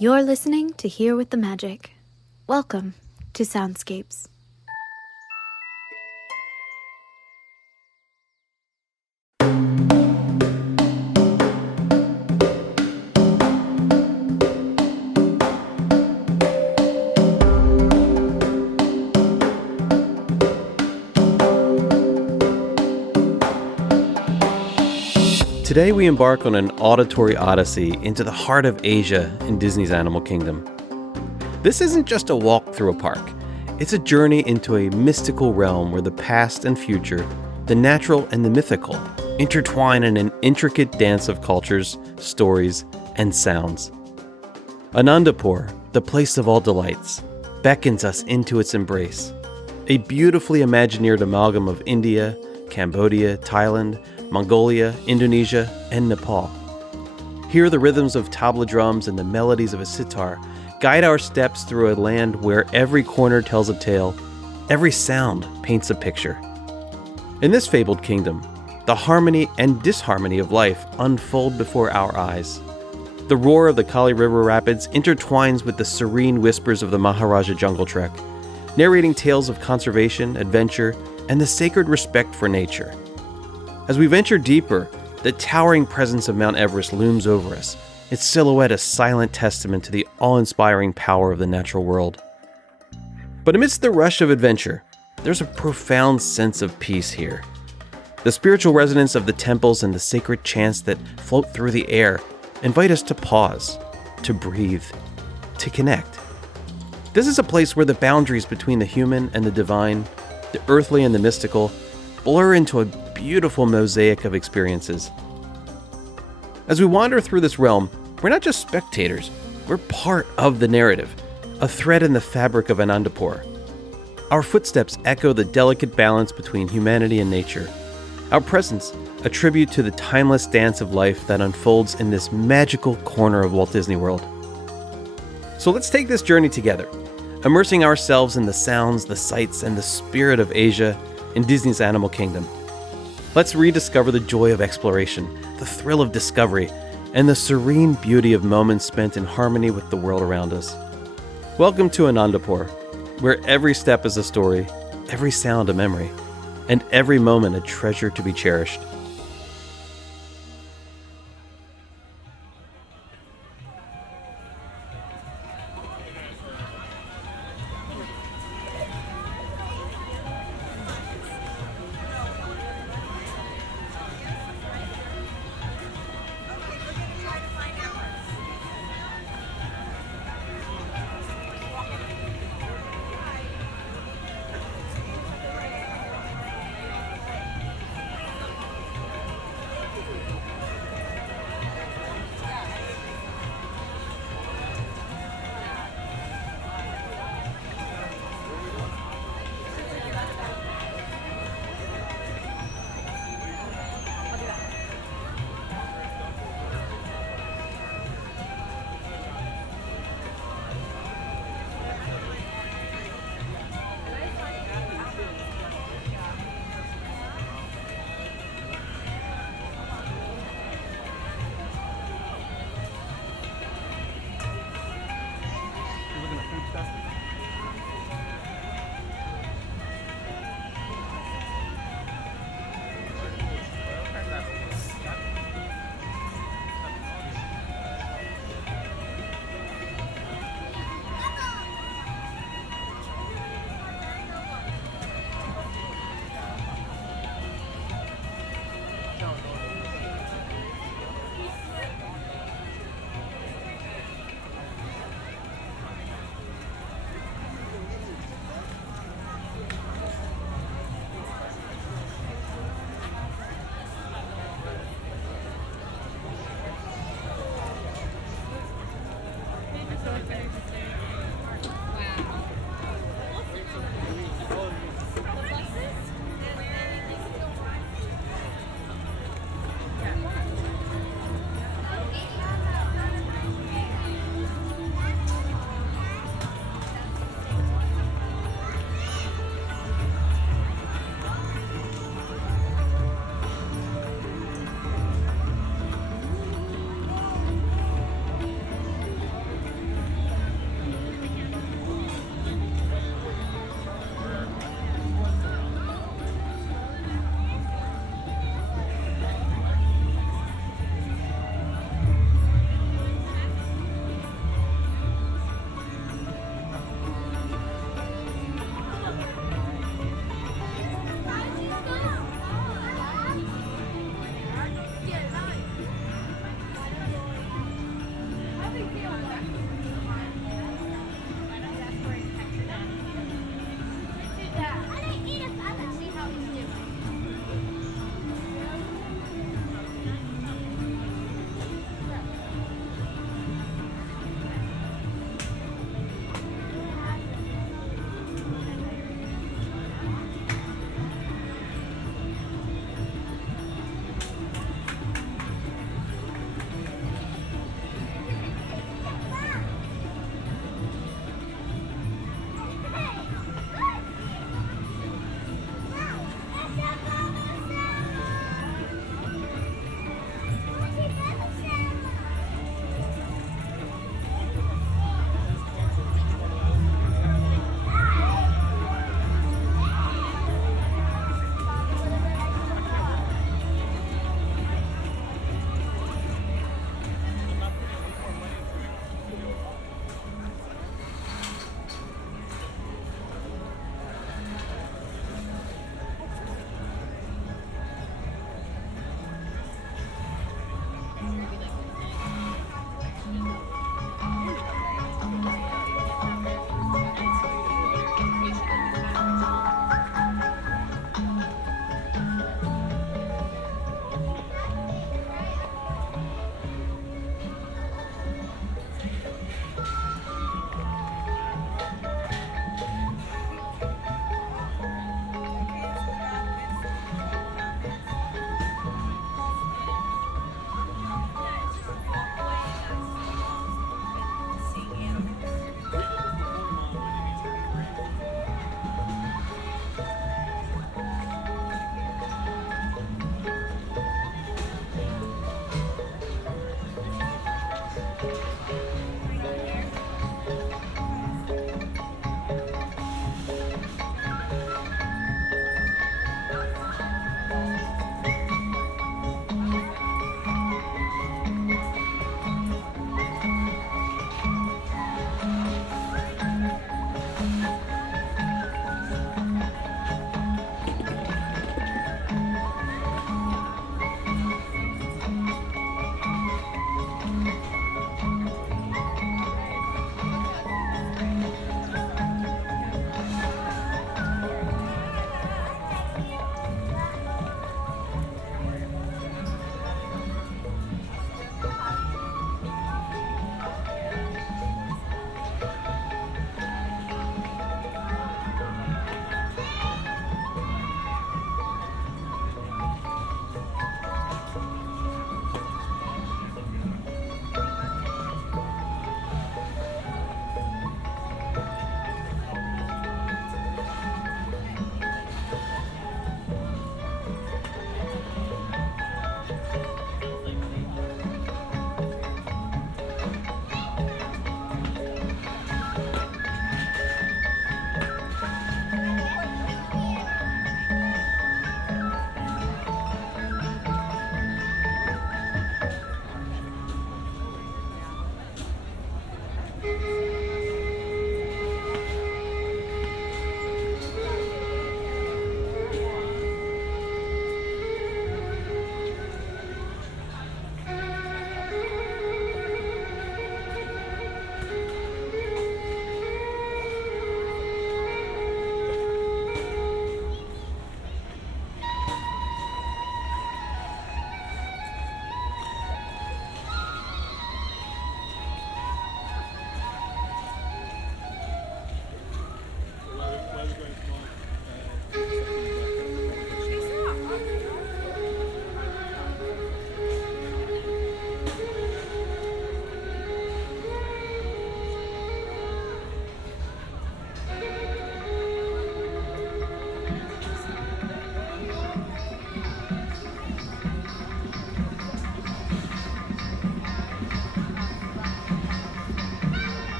You're listening to Here with the Magic. Welcome to Soundscapes. Today we embark on an auditory odyssey into the heart of Asia in Disney's Animal Kingdom. This isn't just a walk through a park. It's a journey into a mystical realm where the past and future, the natural and the mythical, intertwine in an intricate dance of cultures, stories, and sounds. Anandapur, the place of all delights, beckons us into its embrace. A beautifully imagineered amalgam of India, Cambodia, Thailand, Mongolia, Indonesia, and Nepal. Here the rhythms of tabla drums and the melodies of a sitar guide our steps through a land where every corner tells a tale, every sound paints a picture. In this fabled kingdom, the harmony and disharmony of life unfold before our eyes. The roar of the Kali River rapids intertwines with the serene whispers of the Maharaja Jungle Trek, narrating tales of conservation, adventure, and the sacred respect for nature. As we venture deeper, the towering presence of Mount Everest looms over us, its silhouette a silent testament to the awe-inspiring power of the natural world. But amidst the rush of adventure, there's a profound sense of peace here. The spiritual resonance of the temples and the sacred chants that float through the air invite us to pause, to breathe, to connect. This is a place where the boundaries between the human and the divine, the earthly and the mystical, blur into a beautiful mosaic of experiences. As we wander through this realm, we're not just spectators, we're part of the narrative, a thread in the fabric of Anandapur. Our footsteps echo the delicate balance between humanity and nature. Our presence, a tribute to the timeless dance of life that unfolds in this magical corner of Walt Disney World. So let's take this journey together, immersing ourselves in the sounds, the sights, and the spirit of Asia in Disney's Animal Kingdom. Let's rediscover the joy of exploration, the thrill of discovery, and the serene beauty of moments spent in harmony with the world around us. Welcome to Anandapur, where every step is a story, every sound a memory, and every moment a treasure to be cherished.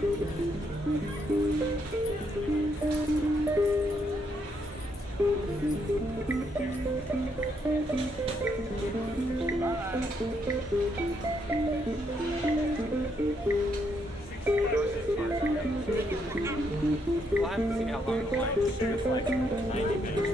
We'll have to see how long the line is. It's like 90 minutes.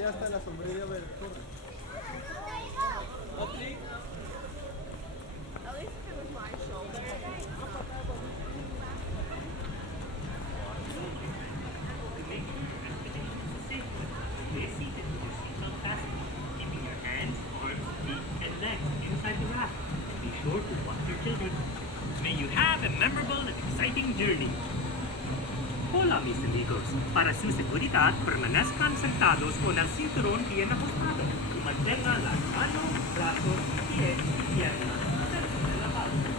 Stay seated with your seatbelt fastened, keeping your hands, arms, feet, and legs inside the raft. And be sure to watch your children. May you have a memorable and exciting journey. Hola, mis amigos. Para su seguridad, permanezcan sentados con el cinturón bien ajustado y mantengan las manos, brazos, pies y piernas cerca de la base.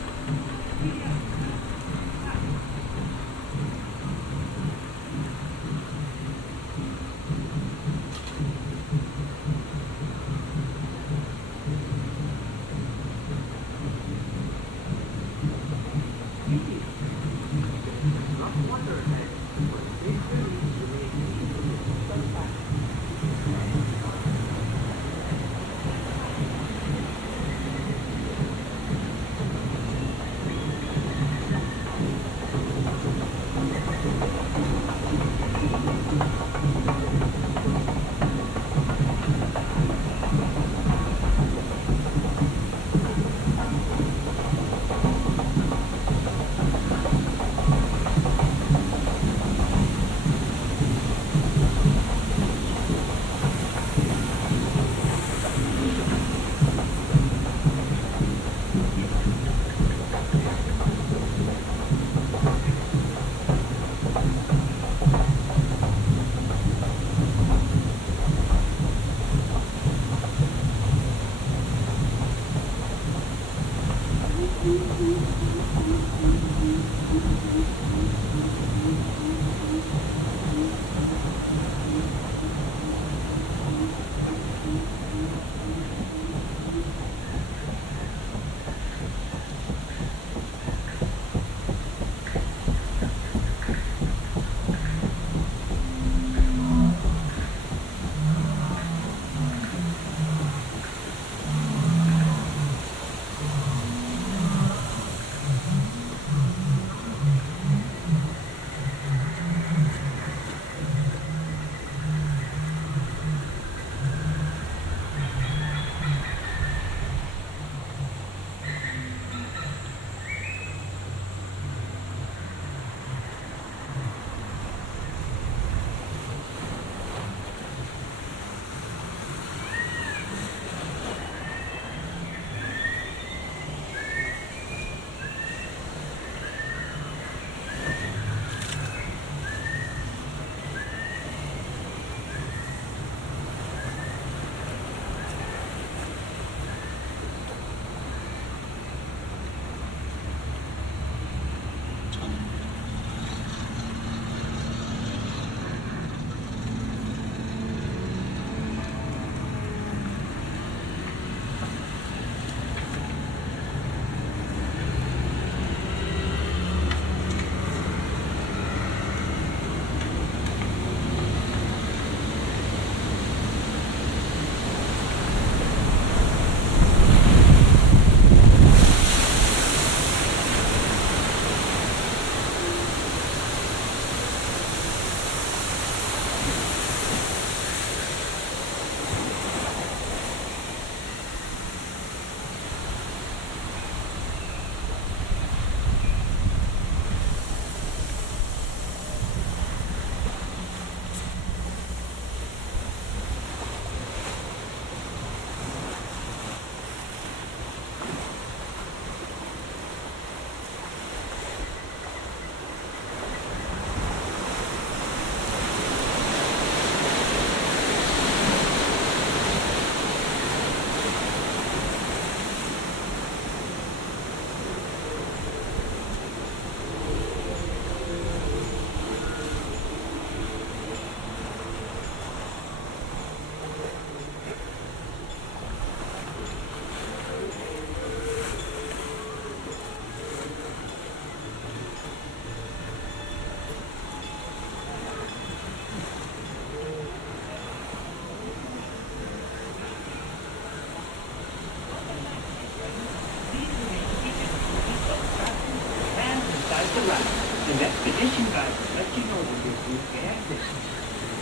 The expedition guide will let you know when your group get this.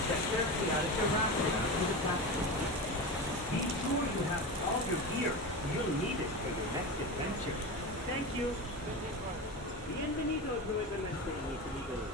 Step carefully out of your raft and onto the platform. Be sure you have all your gear. You'll need it for your next adventure. Thank you. Bienvenido, nuevamente, mis amigos.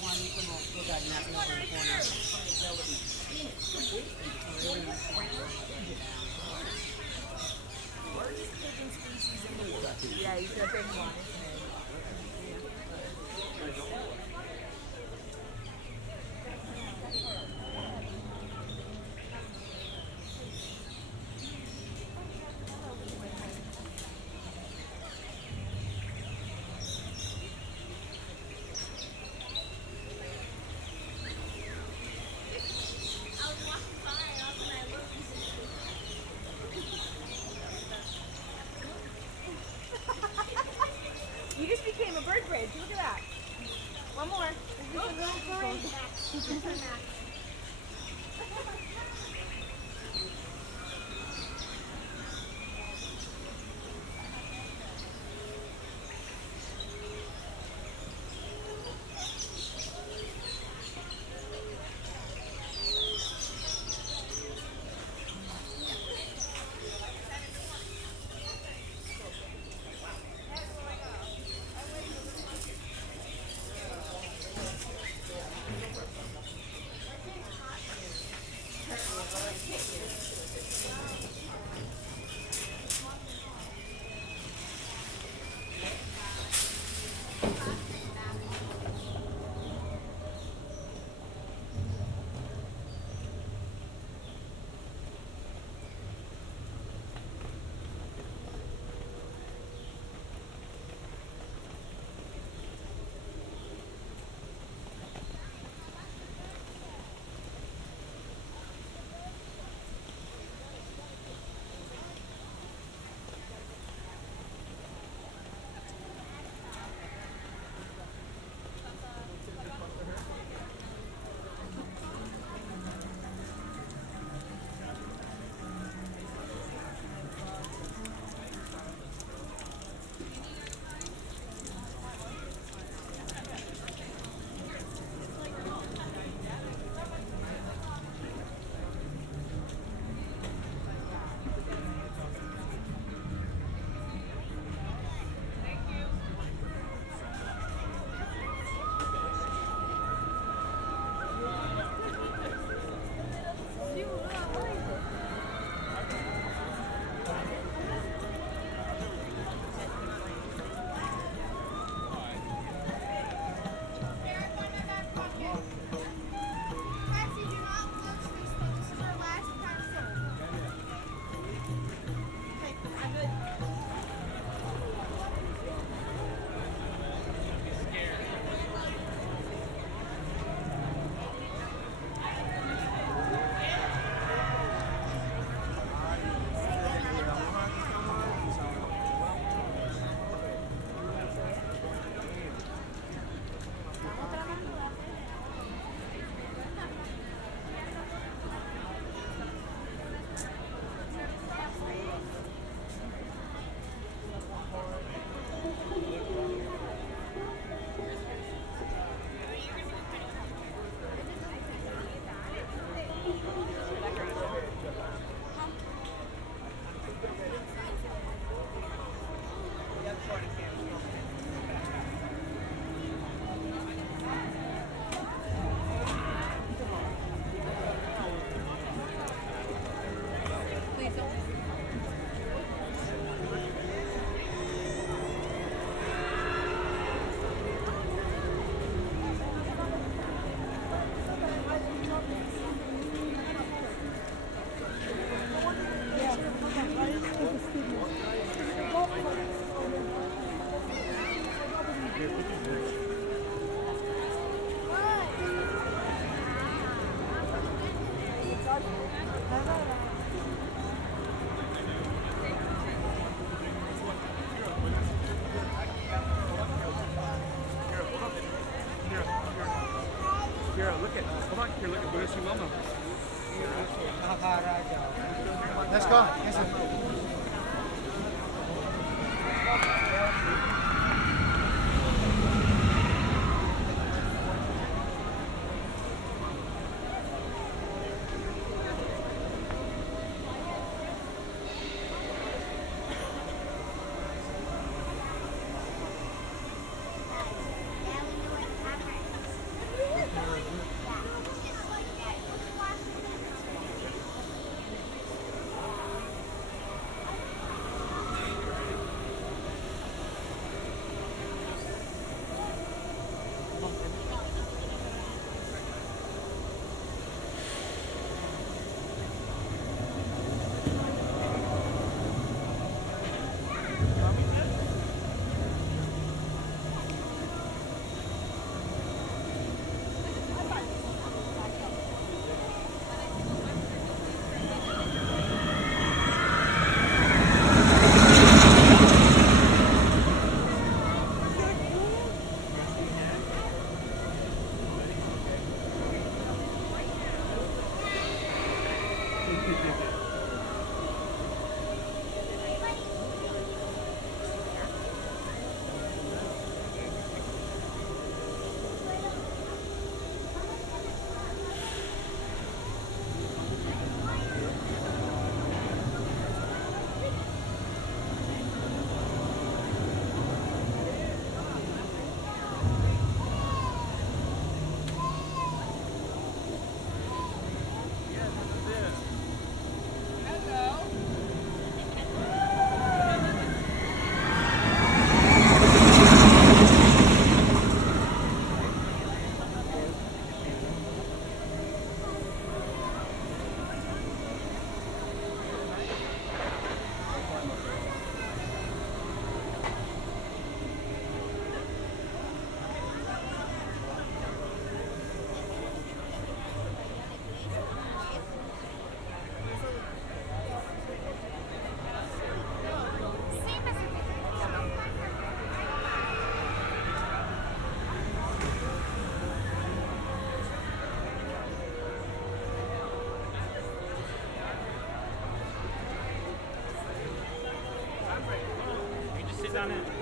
One, you can go that napping over the corner. Yeah, he's a big one. You just became a bird bridge. Look at that. One more. Here, look at, come on, here, look at Buddha Mama. Let's go. Yes, sir. down in.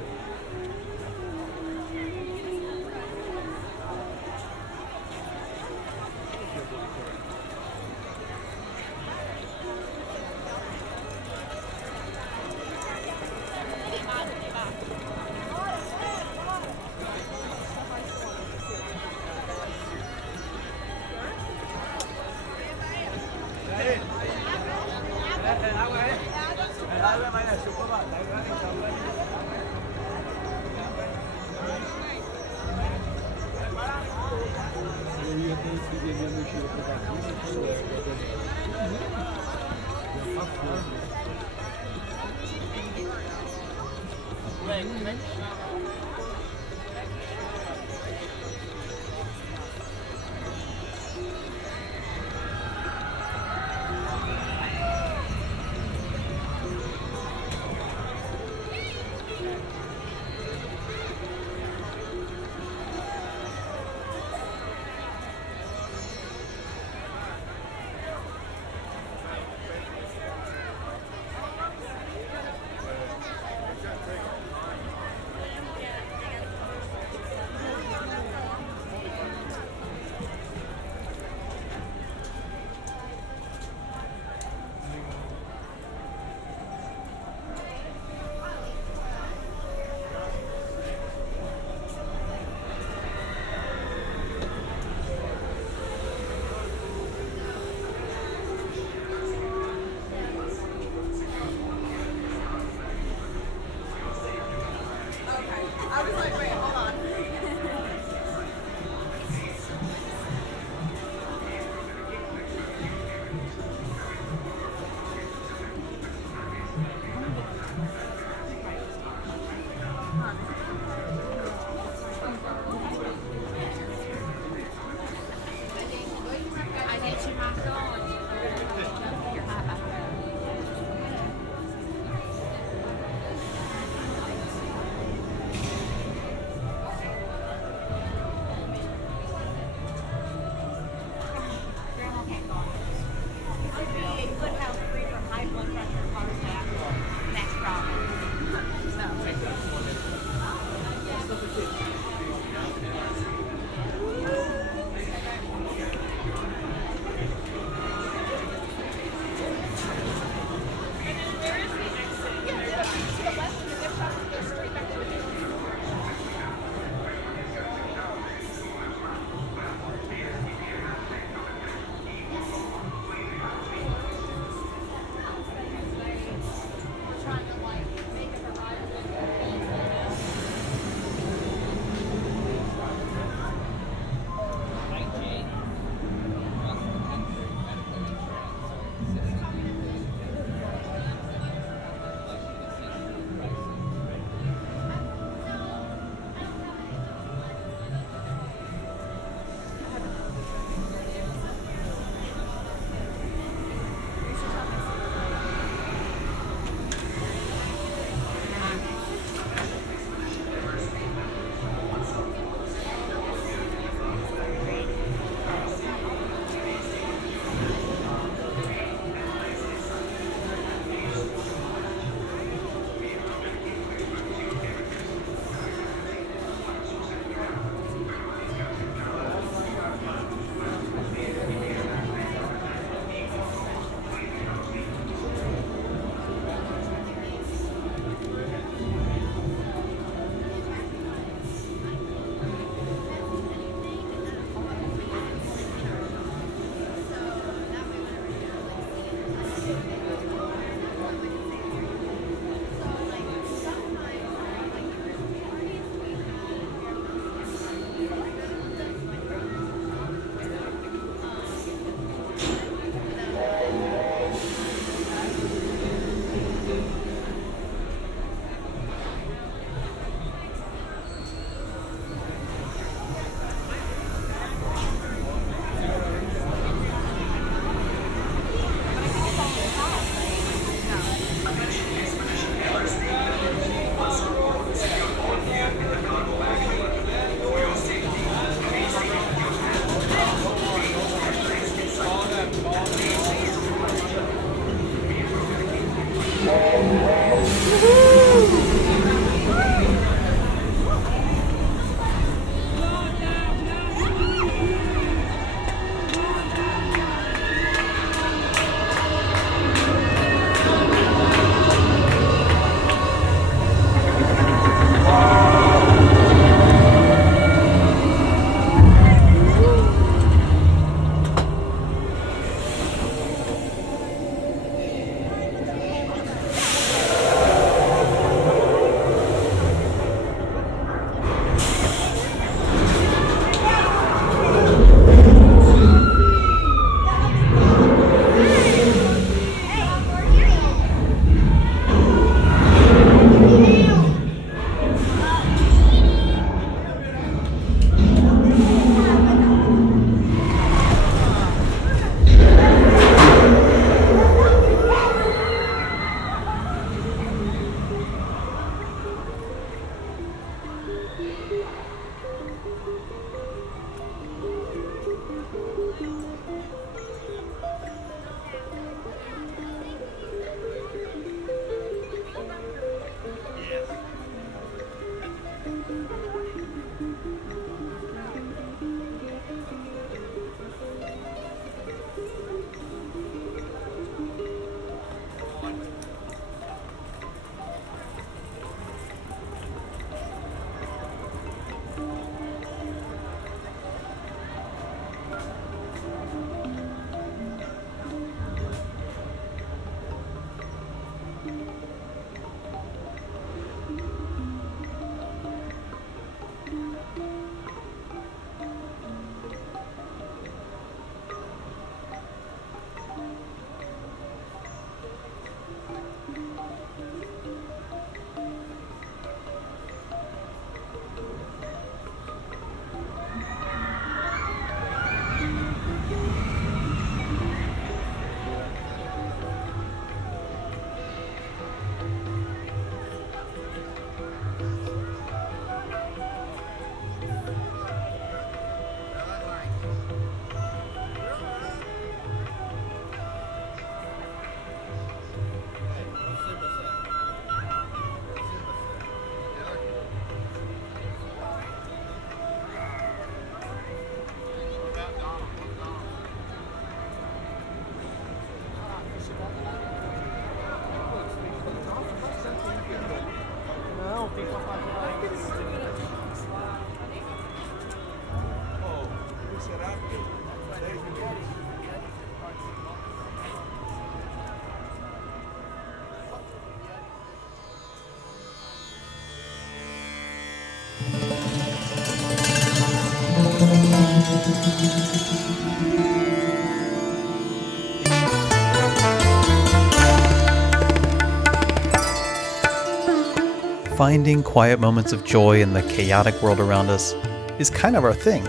finding quiet moments of joy in the chaotic world around us is kind of our thing,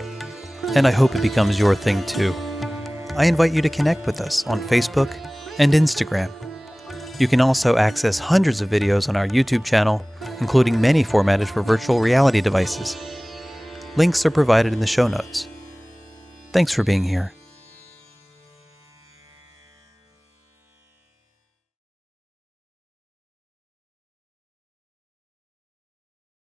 and I hope it becomes your thing too. I invite you to connect with us on Facebook and Instagram. You can also access hundreds of videos on our YouTube channel, including many formatted for virtual reality devices. Links are provided in the show notes. Thanks for being here.